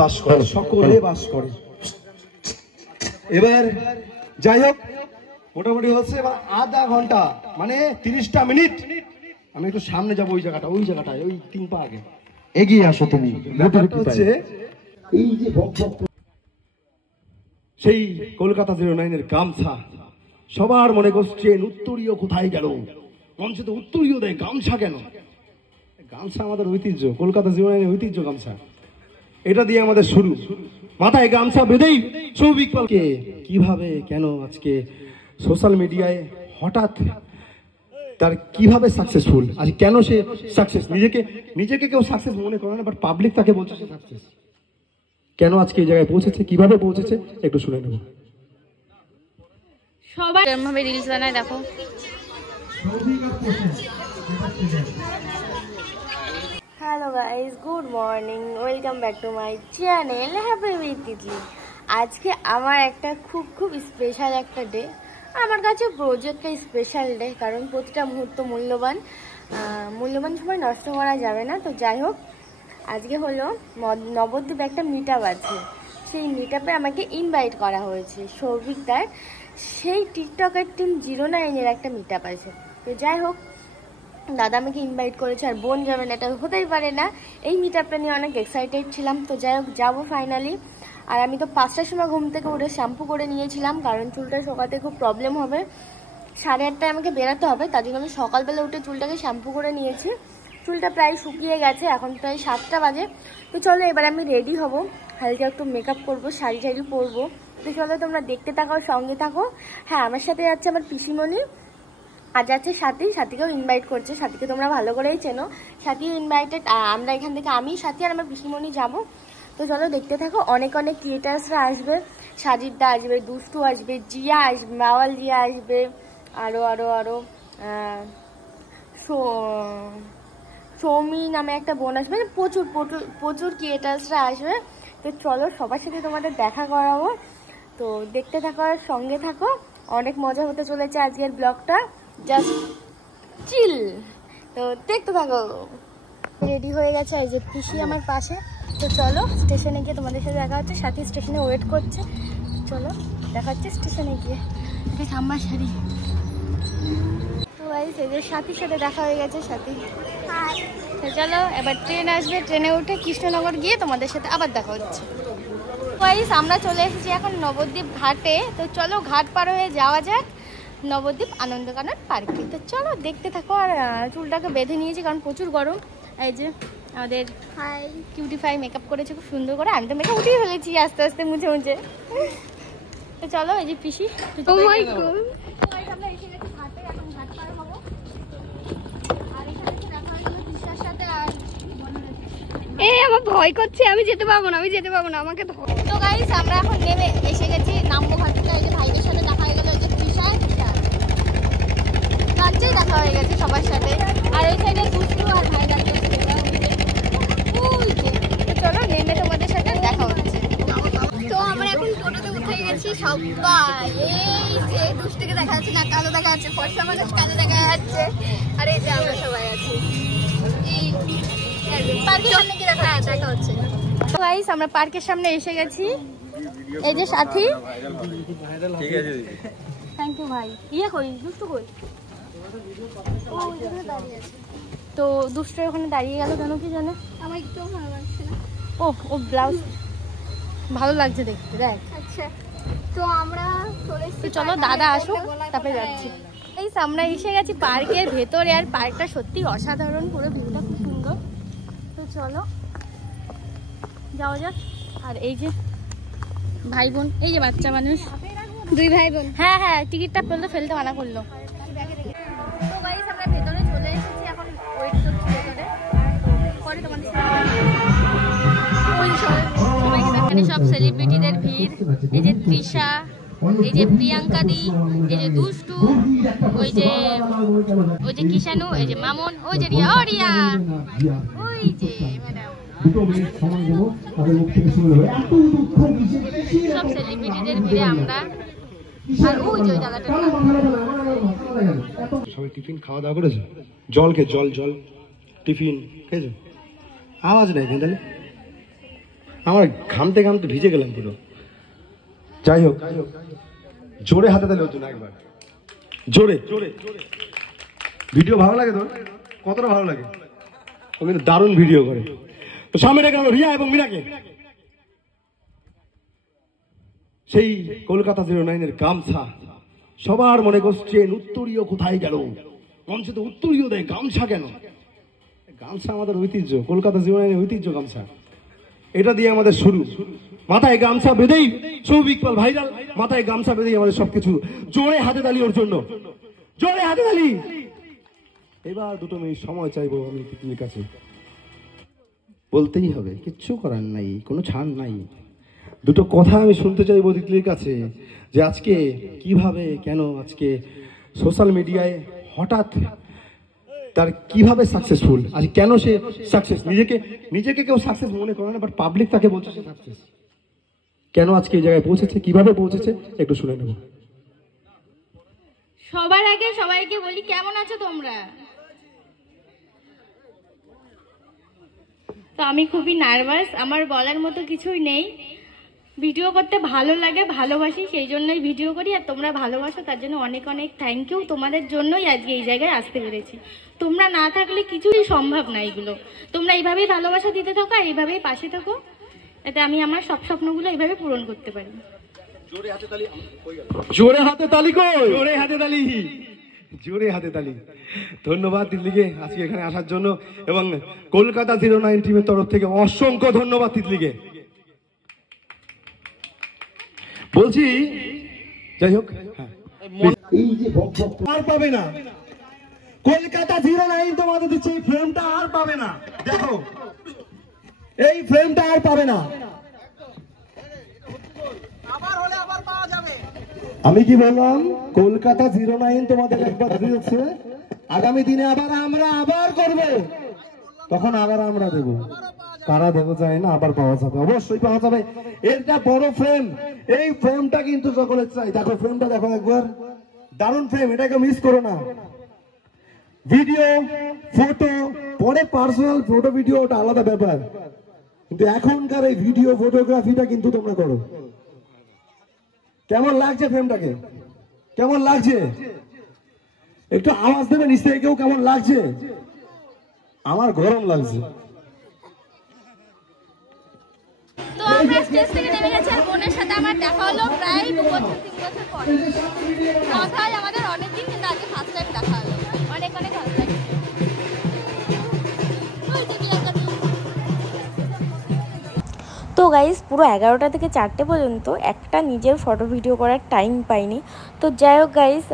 বাস করে, সকলে বাস করে। এবার যাই হোক, মোটামুটি হচ্ছে এবার আধা ঘন্টা মানে 30টা মিনিট। আমি একটু সামনে যাবো, ওই জায়গাটায় ওই 3 পা আগে এগিয়ে আসো তুমি। ব্যাপারটা হচ্ছে এই যে সেই কলকাতা 09-এর গামছা, সবার মনে করছেন উত্তরীয় কোথায় গেল, মঞ্চে তো উত্তরীয় দেয়, গামছা কেন? গামছা আমাদের ঐতিহ্য, কলকাতা 09-এর ঐতিহ্য গামছা। এটা দিয়ে আমাদের শুরু, মাথায় গামছা বেঁধেই সৌভিক পালকে কিভাবে কেন আজকে সোশ্যাল মিডিয়ায় হঠাৎ তার কিভাবে সাকসেসফুল, আজ কেন সে সাকসেস, নিজেকে কেউ সাকসেস মনে করে না, বাট পাবলিক তাকে বলছে সে সাকসেস। কেন আজকে এই জায়গায় পৌঁছেছে, কিভাবে পৌঁছেছে একটু শুনে নেব। সবাই এরকমভাবে রিলস বানায়, দেখো। Hello guys, good morning, welcome back to my channel happy with Titli. আজকে আমার একটা খুব স্পেশাল একটা ডে, আমার কাছে প্রজেক্টটা স্পেশাল ডে, কারণ প্রতিটা মুহূর্ত মূল্যবান সময় নষ্ট করা যাবে না। তো যাই হোক, আজকে হলো নবদ্বীপে একটা মিট আপ আছে, সেই মিট আপে আমাকে ইনভাইট করা হয়েছে। সৌভিক তার সেই টিকটকের টিম 09-এর একটা মিট আপ আছে। তো যাই হোক, দাদা আমাকে ইনভাইট করেছে, আর বোন যাবে না এটা হতেই পারে না। এই মিট আপটা নিয়ে অনেক এক্সাইটেড ছিলাম। তো যাই হোক, যাবো ফাইনালি। আর আমি তো 5টার সময় ঘুম থেকে উঠে শ্যাম্পু করে নিয়েছিলাম, কারণ চুলটা শোকাতে খুব প্রবলেম হবে। 8:30টায় আমাকে বেরোতে হবে, তার জন্য আমি সকালবেলা উঠে চুলটাকে শ্যাম্পু করে নিয়েছি। চুলটা প্রায় শুকিয়ে গেছে, এখন প্রায় 7টা বাজে। তো চলো এবার আমি রেডি হব, হালকা একটু মেকআপ করবো, শাড়ি পরবো। তো চলো তোমরা দেখতে থাকো, সঙ্গে থাকো। হ্যাঁ, আমার সাথে যাচ্ছে আমার পিসিমণি, আর যাচ্ছে সাথীকেও ইনভাইট করছে। সাথীকে তোমরা ভালো করেই চেনো, সাথীও ইনভাইটেড। আমরা এখান থেকে আমি, সাথী আর আমার পিসিমণি যাবো। তো চলো দেখতে থাকো। অনেক ক্রিয়েটার্সরা আসবে, সাজিদদা আসবে, দুষ্টু আসবে, জিয়া আসবে, মাওয়াল জিয়া আসবে, আরো সৌমি নামে একটা বোন আসবে, প্রচুর ক্রিয়েটার্সরা আসবে। তো চলো সবার সাথে তোমাদের দেখা করাবো। তো দেখতে থাকো আর সঙ্গে থাকো, অনেক মজা হতে চলেছে আজকের ব্লগটা, জাস্ট চিল। তো দেখতে থাকো। রেডি হয়ে গেছে, এই যে পিসি আমার পাশে। তো চলো স্টেশনে গিয়ে তোমাদের সাথে দেখা হচ্ছে, সাথী স্টেশনে ওয়েট করছে। চলো দেখা হচ্ছে স্টেশনে গিয়ে। এটা ঠাম্মার শাড়ি। তো গাইস, এই যে সাথীর সাথে দেখা হয়ে গেছে, সাথী হাই। তো চলো এবার ট্রেন আসবে, ট্রেনে উঠে কৃষ্ণনগর গিয়ে তোমাদের সাথে আবার দেখা হচ্ছে। গাইস, আমরা চলে এসেছি এখন নবদ্বীপ ঘাটে। তো চলো ঘাট পার হয়ে যাওয়া যাক নবদ্বীপ আনন্দকানন পার্কে। তো চলো দেখতে থাকো। আর চুলটাকে বেঁধে নিয়েছি কারণ প্রচুর গরম। এই যে আমাদের হাই কিউটিফাই মেকআপ করেছে খুব সুন্দর করে, আমি তো মেকআপ উঠিয়ে ফেলেছি আস্তে আস্তে মুছে। তো চলো, এই যে পিসি। ও মাই গড, আমরা এসে গেছি ঘাটে, এখন ঘাট পার হবো। আর এখানে দেখা হলো পিসার সাথে। আর আমার ভয় করছে, আমি যেতে পারবো না, আমাকে। তো গাইস, আমরা এখন নেমে এসে গেছি, নামবো ঘাট থেকে। এই যে ভাইদের সাথে দেখা হয়ে গেল, ওই যে তৃষায় লাঞ্চেই দেখা হয়ে গেছে সবার সাথে। আর ওই সাইডে দুষ্টু আর ভাই যাচ্ছে। চলো নেমে তোমাদের সাথে দেখা হচ্ছে। তো আমরা এখন টোটোতে উঠে গেছি সবাই। এই যে দুষ্টুকে দেখা যাচ্ছে না, কালো দেখা যাচ্ছে, ফর্সা মানুষ কালো দেখা যাচ্ছে। আর এই যে আমরা সবাই আছি পার্কের সামনে, কি দেখা হচ্ছে। তো গাইস, আমরা পার্কের সামনে এসে গেছি। এই যে সাথী, ঠিক আছে, থ্যাংক ইউ ভাই। কই দুষ্টু কই? ও ওখানে দাঁড়িয়ে আছে। তো দুষ্টু ওখানে দাঁড়িয়ে গেল কেন কি জানে, আমার একটু ভালো লাগছে না। ও ব্লাউজ ভালো লাগছে দেখতে, দেখ। আচ্ছা, তো আমরা চলো দাদা আসুক তারপরে যাচ্ছি। আমরা এসে গেছি পার্কের ভেতরে, আর পার্কটা সত্যি অসাধারণ, পুরো ভিউটা খুব সুন্দর। তো চলো যাওয়া যাক। আর এই যে ভাই বোন, এই যে বাচ্চা মানুষ, 2 ভাই বোন। হ্যাঁ, টিকিটটা ফেলতে মানা করলো। তো গাইস, আমরা ভেতরে চলে এসেছি, এখন ওয়েট করছি ভেতরে। পরে তোমাদের এখানে সব সেলিব্রিটিদের ভিড়। এই যে তৃষা, এই যে প্রিয়াঙ্কা দি, এই যে দুষ্টু, ওই যে কিষানু, এই যে মামুন, ওই যে রিয়া, ওই যে ম্যাডাম। সব সেলিব্রিটিদের ভিড়ে আমরা। আর ওই যে জায়গাটা, সবাই টিফিন খাওয়া দাওয়া করেছো? জল টিফিন খেয়েছো? আওয়াজ নেই তাহলে আমার ঘামতে ঘামতে ভিজে গেলাম পুরো। যাই হোক, জোরে হাতে তালি হচ্ছে না একবার, জোরে। ভিডিও ভালো লাগে তোর? কতটা ভালো লাগে? ও কিন্তু দারুণ ভিডিও করে। তো সামনে রেখে রিয়া এবং মীরাকে সেই কলকাতা 09-এর গামছা সবার মনে করছেন উত্তরীয় কোথায় গেল, মঞ্চে তো উত্তরীয় দেয়, গামছা কেন? গামছা আমাদের ঐতিহ্য, কলকাতা 09-এর ঐতিহ্য গামছা। এটা দিয়ে আমাদের শুরু। মাথায় গামছা বেঁধেই সৌভিক পাল ভাইরাল, মাথায় গামছা বেঁধেই আমাদের সবকিছু। জোরে হাতে তালি ওর জন্য, জোরে হাতে তালি। এবার 2 মিনিট সময় চাইবো আমি তিতলির কাছে। বলতেই হবে, কিচ্ছু করার নাই, কোনো ছাড় নাই। 2 কথা আমি শুনতে চাইবো তিতলির কাছে, যে আজকে কিভাবে, কেন আজকে সোশ্যাল মিডিয়ায় হঠাৎ তার কিভাবে সাকসেসফুল, আজ কেন সে সাকসেস, নিজেকে কেউ সাকসেস মনে করে না, বাট পাবলিক তাকে বলছে সে সাকসেস। কেন আজকে এই জায়গায় পৌঁছেছে, কিভাবে পৌঁছেছে, একটু শুনে নেব। সবার আগে সবাইকে বলি, কেমন আছো তোমরা? তো আমি খুবই নার্ভাস, আমার বলার মতো কিছুই নেই। ভিডিও করতে ভালো লাগে, ভালোবাসি, সেই জন্যই ভিডিও করি। আর তোমরা ভালোবাসো, তার জন্য অনেক অনেক থ্যাংক ইউ। তোমাদের জন্যই আজকে এই জায়গায় আসতে পেরেছি। তোমরা না থাকলে কিছুই সম্ভব না এগুলো। তোমরা এইভাবেই ভালোবাসা দিতে থাকো, আর এইভাবেই পাশে থাকো, যাতে আমি আমার সব স্বপ্নগুলো এইভাবে পূরণ করতে পারি। জোরে হাতে তালি, জোরে হাতে তালি কই, জোরে হাতে তালি, জোরে হাতে তালি। ধন্যবাদ তিতলিকে আজকে এখানে আসার জন্য, এবং কলকাতা 09 টিমের তরফ থেকে অসংখ্য ধন্যবাদ তিতলিকে। বলছি, যাই হোক, এই যে আর পাবে না, কলকাতা 09 তোমাদের দিচ্ছে এই ফ্রেমটা, আর পাবে না। দেখো, এই ফ্রেমটা আর পাবে না। আমি কি বললাম? কলকাতা 09 তোমাদের একবার দিয়েছে, আগামী দিনে আমরা আবার করব, তখন আবার আমরা দেব। কারা দেবো যায় না, আবার পাওয়া যাবে, অবশ্যই পাওয়া যাবে। এটা বড় ফ্রেম, এই ফ্রেমটা কিন্তু সকলের চাই। দেখো ফ্রেমটা, দেখো একবার, দারুণ ফ্রেম, এটাকে মিস করো না। ভিডিও, ফটো, পরে পার্সোনাল ফটো ভিডিও ওটা আলাদা ব্যাপার, কিন্তু এখনকার এই ভিডিও ফটোগ্রাফিটা কিন্তু তোমরা করো। কেমন লাগছে ফ্রেমটাকে? কেমন লাগছে? একটু আওয়াজ দেবে নিশ্চয়ই কেউ, কেমন লাগছে? আমার গরম লাগছে। তো আমরা স্টেজ থেকে নেমে গেছি, আর বোনের সাথে আমার দেখা হলো প্রায় 2 বছর 3 বছর পরে। কথা হয় আমাদের অনেকদিন, কিন্তু আজকে ফার্স্ট টাইম দেখা হলো। অনেক অনেক ভালো লাগছে। তো গাইস, পুরো 11টা থেকে 4টে পর্যন্ত একটা নিজের ফটো ভিডিও করার টাইম পাইনি। তো যাই হোক গাইস,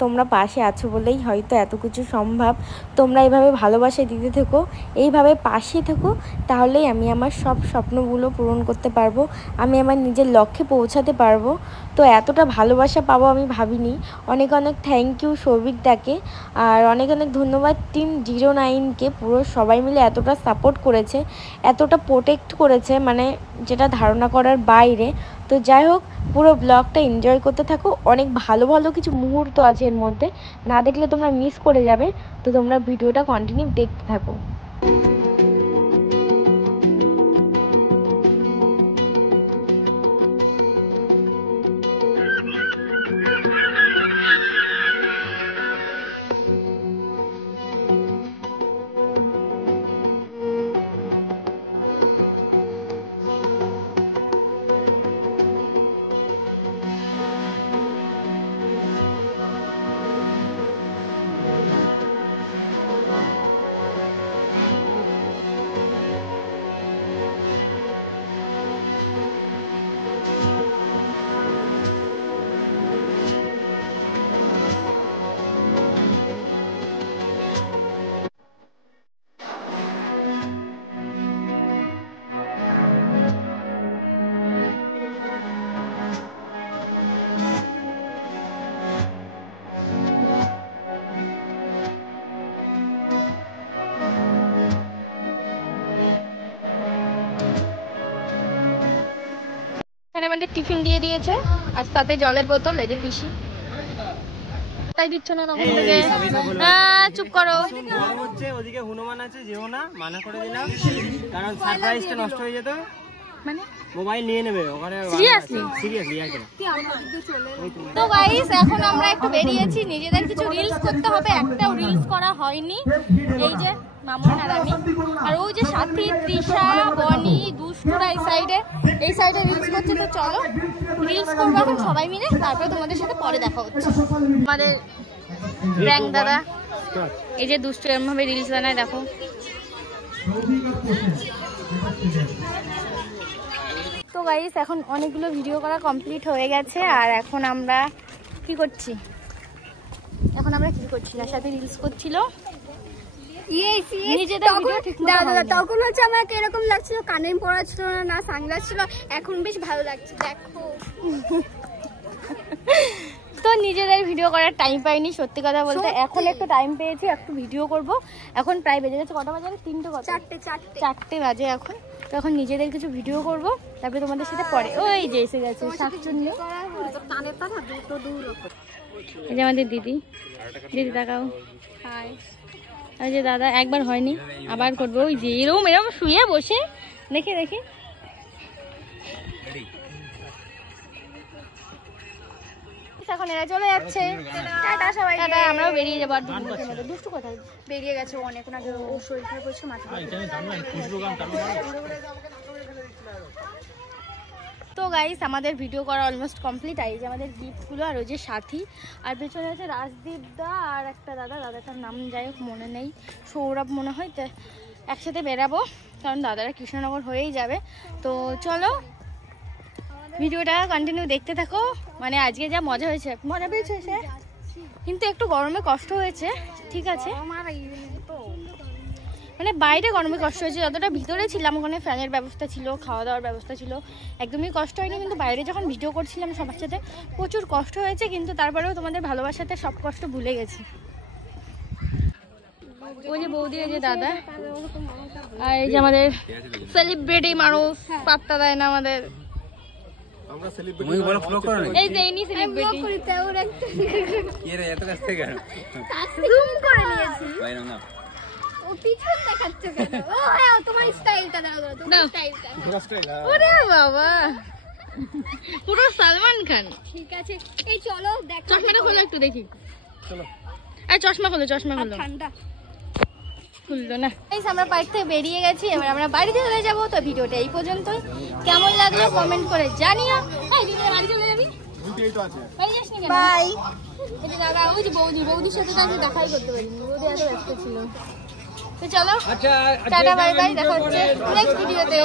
তোমরা পাশে আছো বলেই হয়তো এত কিছু সম্ভব। তোমরা এইভাবে ভালোবাসা দিতে থেকো, এইভাবে পাশে থেকো, তাহলেই আমি আমার সব স্বপ্নগুলো পূরণ করতে পারবো, আমি আমার নিজের লক্ষ্যে পৌঁছাতে পারবো। তো এতটা ভালোবাসা পাবো আমি ভাবিনি। অনেক অনেক থ্যাংক ইউ সৌভিকদাকে, আর অনেক অনেক ধন্যবাদ টিম 09কে। পুরো সবাই মিলে এতটা সাপোর্ট করেছে, এতটা প্রোটেক্ট করেছে, মানে যেটা ধারণা করার বাইরে। তো যাই হোক, পুরো ব্লগটা এনজয় করতে থাকো, অনেক ভালো ভালো কিছু মুহূর্ত আছে এর মধ্যে, না দেখলে তোমরা মিস করে যাবে। তো তোমরা ভিডিওটা কন্টিনিউ দেখতে থাকো। এখানে আমাদের টিফিন দিয়ে দিয়েছে, আর সাথে জলের বোতল। এই যে পিসি তাই দিচ্ছ না তখন থেকে, চুপ করো। হচ্ছে ওদিকে হনুমান আছে, যেও না, মানা করে দিলাম, কারণ সারপ্রাইজটা নষ্ট হয়ে যেত। মানে মোবাইল নিয়ে নেবে ওখানে সিরিয়াসলি তো গাইস এখন আমরা একটু বেরিয়েছি, নিজেদের কিছু রিলস করতে হবে, একটাও রিলস করা হয়নি। এই যে মামুন আর আমি, আর ওই যে সাথী তৃষা বনি দুষ্টুরা এই সাইডে রিলস করছে। তো চলো রিলস করবো এখন সবাই মিলে, তারপরে তোমাদের সাথে পরে দেখা হচ্ছে। আমাদের ব্যাং দাদা এই যে দুষ্টু এরম ভাবে রিলস বানায়, দেখো। তো গাইস এখন অনেকগুলো ভিডিও করা কমপ্লিট হয়ে গেছে, আর এখন আমরা কি করছি না সাথে রিলস করছিল। তখন হচ্ছে আমাকে এরকম লাগছিল, কানে পড়া ছিল না, সানগ্লাস ছিল, এখন বেশ ভালো লাগছে দেখো। তো নিজেদের ভিডিও করার টাইম পাইনি, সত্যি কথা বলতে। এখন একটু টাইম পেয়েছি, একটু ভিডিও করব। এখন প্রায় বেজে গেছে, কটা বাজে? 4টে বাজে এখন। তো এখন নিজেদের কিছু ভিডিও করব, তারপরে তোমাদের সাথে পরে। ওই যে এসে গেছে শাকচুন্নি, এই যে আমাদের দিদি তাকাও। হাই। ওই যে দাদা, একবার হয়নি আবার করবো। ওই যে এরম শুয়ে বসে দেখে এখন এরা চলে যাচ্ছে। টাটা সবাই, আমরাও বেরিয়ে যাবো। আর দুষ্টু কোথায় বেরিয়ে গেছে অনেকক্ষণ আগে, ও শরীর খারাপ হয়েছে, মাথা। তো গাইস আমাদের ভিডিও করা অলমোস্ট কমপ্লিট। আর এই যে আমাদের গিফটগুলো, আর ওই যে সাথী, আর পেছনে আছে রাজদীপ দা আর একটা দাদাটার নাম যাই হোক মনে নেই, সৌরভ মনে হয়। তো একসাথে বেরাবো, কারণ দাদারা কৃষ্ণনগর হয়েই যাবে। তো চলো ভিডিওটা কন্টিনিউ দেখতে থাকো। মানে আজকে যা মজা পেয়েছে সে, কিন্তু একটু গরমে কষ্ট হয়েছে, ঠিক আছে। মানে বাইরে গরমে কষ্ট হয়েছে, যতটা ভিতরে ছিলাম ওখানে ফ্যানের ব্যবস্থা ছিল, খাওয়া দাওয়ার ব্যবস্থা ছিল, একদমই কষ্ট হয়নি। কিন্তু বাইরে যখন ভিডিও করছিলাম সবার সাথে প্রচুর কষ্ট হয়েছে, কিন্তু তারপরেও তোমাদের ভালোবাসাতে সব কষ্ট ভুলে গেছি। ওই যে বৌদি, ওই যে দাদা, আর এই যে আমাদের সেলিব্রিটি মানুষ, পাত্তা দেয় না আমাদের। এই যে ইনি সেলিব্রিটি। পিছন দেখাচ্ছ কেন? তোমার স্টাইলটা দাও, তোমার স্টাইলটা। ওরে বাবা, পুরো সালমান খান। ঠিক আছে, এই চলো দেখো। চশমাটা খোলো একটু দেখি। চলো, এই চশমা খোলো। ঠান্ডা খুললো না। আমরা বাড়ি থেকে বেরিয়ে গেছি, এবার আমরা বাড়িতে চলে যাবো। তো ভিডিওটা এই পর্যন্তই, কেমন লাগলো কমেন্ট করে জানিও। বাড়ি চলে যাবি? বাই। এই যে দাদা, ওই যে বৌদির সাথে তো দেখাই করতে পারিনি, বৌদি এত ব্যস্ত ছিল। তো চলো টাটা বাই বাই, দেখা হচ্ছে নেক্সট ভিডিওতে।